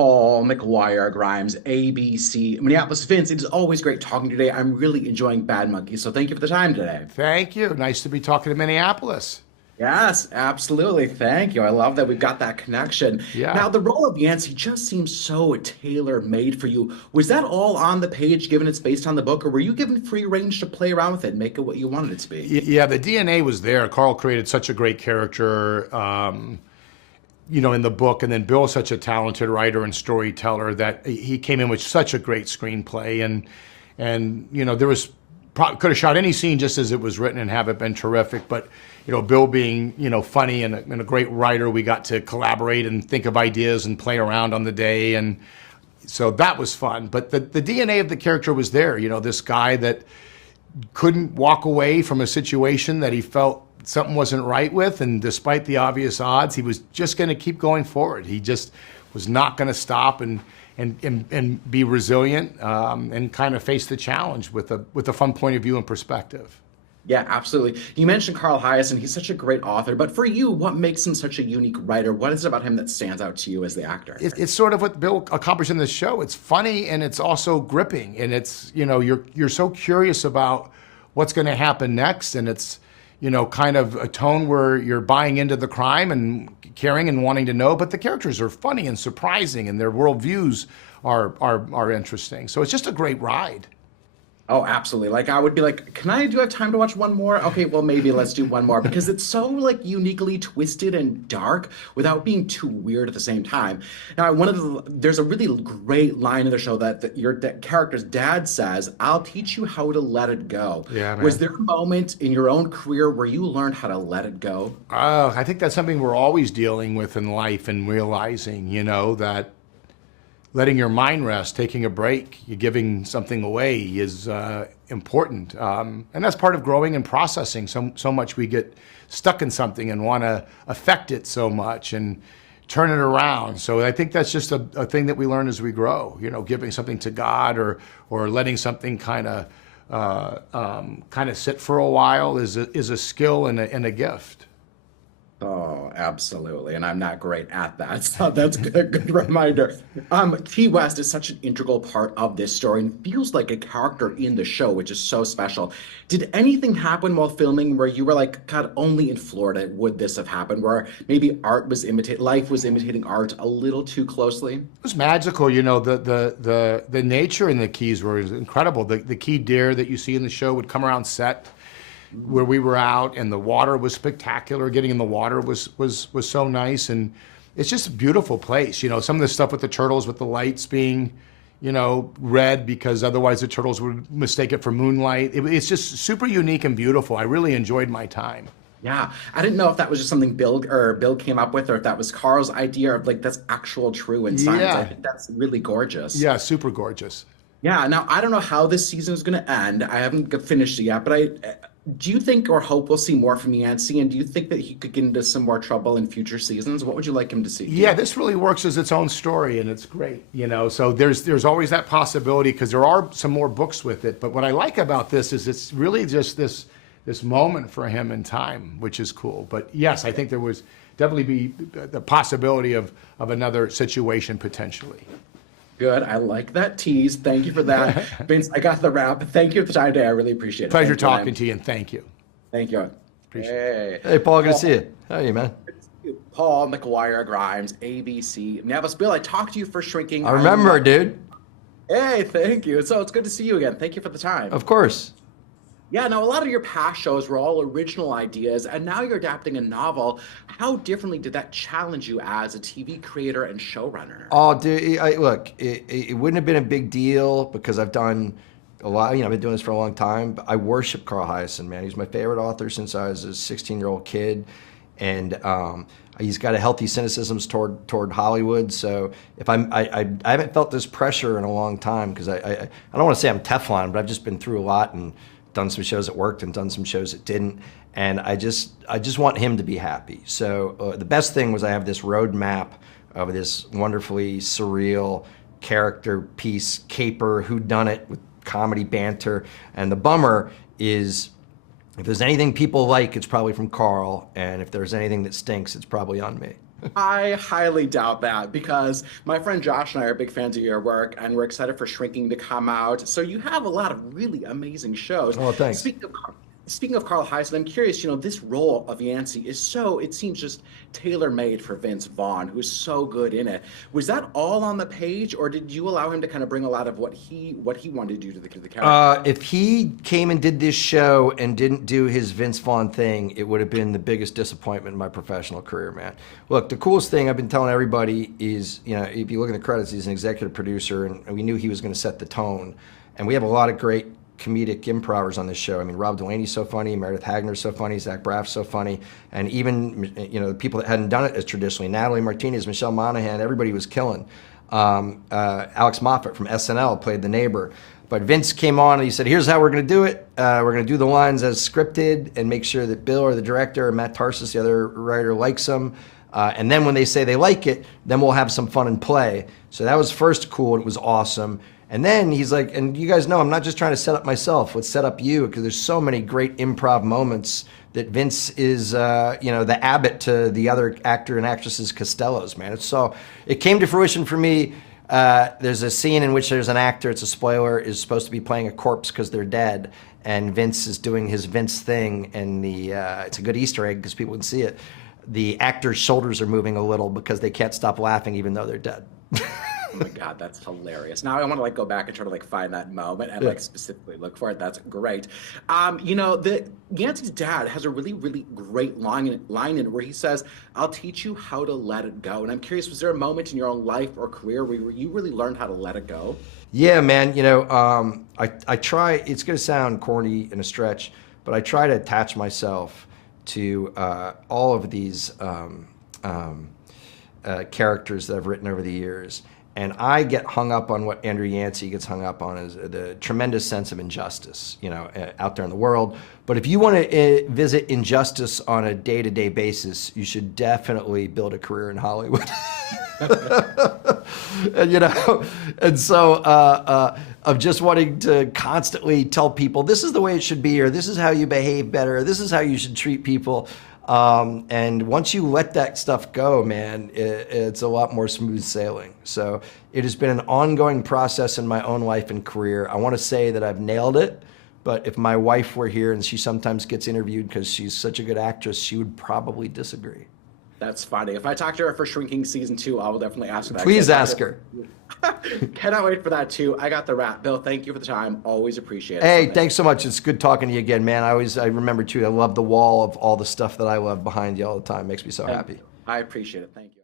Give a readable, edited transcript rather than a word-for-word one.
Paul McGuire Grimes, ABC, Minneapolis. Vince, it is always great talking to you today. I'm really enjoying Bad Monkey, so thank you for the time today. Thank you. Nice to be talking to Minneapolis. Yes, absolutely. Thank you. I love that we've got that connection. Yeah. Now, the role of Yancey just seems so tailor-made for you. Was that all on the page, given it's based on the book, or were you given free range to play around with it and make it what you wanted it to be? Yeah, the DNA was there. Carl created such a great character, in the book, and then Bill's such a talented writer and storyteller that he came in with such a great screenplay, and there was could have shot any scene just as it was written and have it been terrific, but Bill being funny and a great writer, we got to collaborate and think of ideas and play around on the day, and so that was fun. But the DNA of the character was there. This guy that couldn't walk away from a situation that he felt something wasn't right with, and despite the obvious odds, he was just going to keep going forward. He just was not going to stop and be resilient, and kind of face the challenge with a fun point of view and perspective. Yeah, absolutely. You mentioned Carl Hiaasen. He's such a great author, but for you, what makes him such a unique writer? What is it about him that stands out to you as the actor? It's sort of what Bill accomplished in this show. It's funny and it's also gripping, and it's you're so curious about what's going to happen next, and it's kind of a tone where you're buying into the crime and caring and wanting to know, but the characters are funny and surprising, and their worldviews are interesting. So it's just a great ride. Oh, absolutely. Like I would be like, do you have time to watch one more? Okay, well maybe let's do one more because it's so like uniquely twisted and dark without being too weird at the same time. Now, there's a really great line in the show that your character's dad says, "I'll teach you how to let it go." Yeah, man. Was there a moment in your own career where you learned how to let it go? I think that's something we're always dealing with in life and realizing, that letting your mind rest, taking a break, you're giving something away is important. And that's part of growing and processing. So much we get stuck in something and want to affect it so much and turn it around. So I think that's just a thing that we learn as we grow, giving something to God or letting something kind of sit for a while is a skill and a gift. Oh, absolutely. And I'm not great at that. So that's a good reminder. Key West is such an integral part of this story and feels like a character in the show, which is so special. Did anything happen while filming where you were like, God, only in Florida would this have happened, where maybe life was imitating art a little too closely? It was magical, the nature in the Keys were incredible. The key deer that you see in the show would come around set where we were out, and the water was spectacular. Getting in the water was so nice, and it's just a beautiful place. Some of the stuff with the turtles, with the lights being, red because otherwise the turtles would mistake it for moonlight. It's just super unique and beautiful. I really enjoyed my time. Yeah, I didn't know if that was just something Bill came up with, or if that was Carl's idea, or like that's actual true in science. Yeah. I think that's really gorgeous. Yeah, super gorgeous. Yeah. Now I don't know how this season is going to end. I haven't finished it yet, but do you think or hope we'll see more from Yancey? And do you think that he could get into some more trouble in future seasons? What would you like him to see? Yeah, this really works as its own story, and it's great. So there's always that possibility because there are some more books with it. But what I like about this is it's really just this moment for him in time, which is cool. But yes, I think there was definitely be the possibility of another situation potentially. Good. I like that tease. Thank you for that. Vince, I got the wrap. Thank you for the time today. I really appreciate it. Pleasure Thank you, man. talking to you, and thank you. Thank you. Appreciate it. Hey. Hey, Paul, good to see you. How are you, man? Paul McGuire Grimes, ABC. Nevis Bill, I talked to you for Shrinking. I remember, dude. Hey, thank you. So it's good to see you again. Thank you for the time. Of course. Yeah, now a lot of your past shows were all original ideas, and now you're adapting a novel. How differently did that challenge you as a TV creator and showrunner? Oh, dude, look, it wouldn't have been a big deal because I've done a lot, I've been doing this for a long time. But I worship Carl Hiaasen, man. He's my favorite author since I was a 16-year-old kid. And he's got a healthy cynicism toward Hollywood. So if I haven't felt this pressure in a long time because I don't want to say I'm Teflon, but I've just been through a lot and done some shows that worked and done some shows that didn't. And I just want him to be happy. So the best thing was I have this roadmap of this wonderfully surreal character piece, caper, whodunit with comedy banter. And the bummer is if there's anything people like, it's probably from Carl. And if there's anything that stinks, it's probably on me. I highly doubt that because my friend Josh and I are big fans of your work and we're excited for Shrinking to come out. So you have a lot of really amazing shows. Oh, thanks. Speaking of Carl Hiaasen, I'm curious, this role of Yancey is so, it seems just tailor-made for Vince Vaughn, who's so good in it. Was that all on the page, or did you allow him to kind of bring a lot of what he wanted to do to the character? If he came and did this show and didn't do his Vince Vaughn thing, it would have been the biggest disappointment in my professional career, man. Look, the coolest thing I've been telling everybody is, if you look at the credits, he's an executive producer, and we knew he was going to set the tone. And we have a lot of great comedic improvers on this show. I mean, Rob Delaney's so funny, Meredith Hagner's so funny, Zach Braff's so funny, and even the people that hadn't done it as traditionally, Natalie Martinez, Michelle Monaghan, everybody was killing. Alex Moffat from SNL played the neighbor. But Vince came on and he said, here's how we're going to do it. We're going to do the lines as scripted and make sure that Bill or the director or Matt Tarsis, the other writer, likes them. And then when they say they like it, then we'll have some fun and play. So that was first cool. It was awesome. And then he's like, and you guys know, I'm not just trying to set up myself. Let's set up you, because there's so many great improv moments that Vince is, the Abbott to the other actor and actresses Costellos, man. It came to fruition for me. There's a scene in which there's an actor, it's a spoiler, is supposed to be playing a corpse because they're dead. And Vince is doing his Vince thing, and it's a good Easter egg because people can see it. The actor's shoulders are moving a little because they can't stop laughing even though they're dead. Oh my God, that's hilarious. Now I want to go back and try to find that moment and specifically look for it. That's great. The Yancey's dad has a really, really great line in it where he says, "I'll teach you how to let it go." And I'm curious, was there a moment in your own life or career where you really learned how to let it go? Yeah, man. I try. It's going to sound corny in a stretch, but I try to attach myself to all of these characters that I've written over the years. And I get hung up on what Andrew Yancey gets hung up on, is the tremendous sense of injustice, out there in the world. But if you want to visit injustice on a day-to-day basis, you should definitely build a career in Hollywood. and so of just wanting to constantly tell people, this is the way it should be, or this is how you behave better, or this is how you should treat people. And once you let that stuff go, man, it's a lot more smooth sailing. So it has been an ongoing process in my own life and career. I want to say that I've nailed it, but if my wife were here, and she sometimes gets interviewed because she's such a good actress, she would probably disagree. That's funny. If I talk to her for Shrinking season 2, I will definitely ask her that. Please ask her. Cannot wait for that too. I got the wrap. Bill, thank you for the time. Always appreciate it. Hey, thanks so much. It's good talking to you again, man. I remember too, I love the wall of all the stuff that I love behind you all the time. Makes me so happy. I appreciate it. Thank you.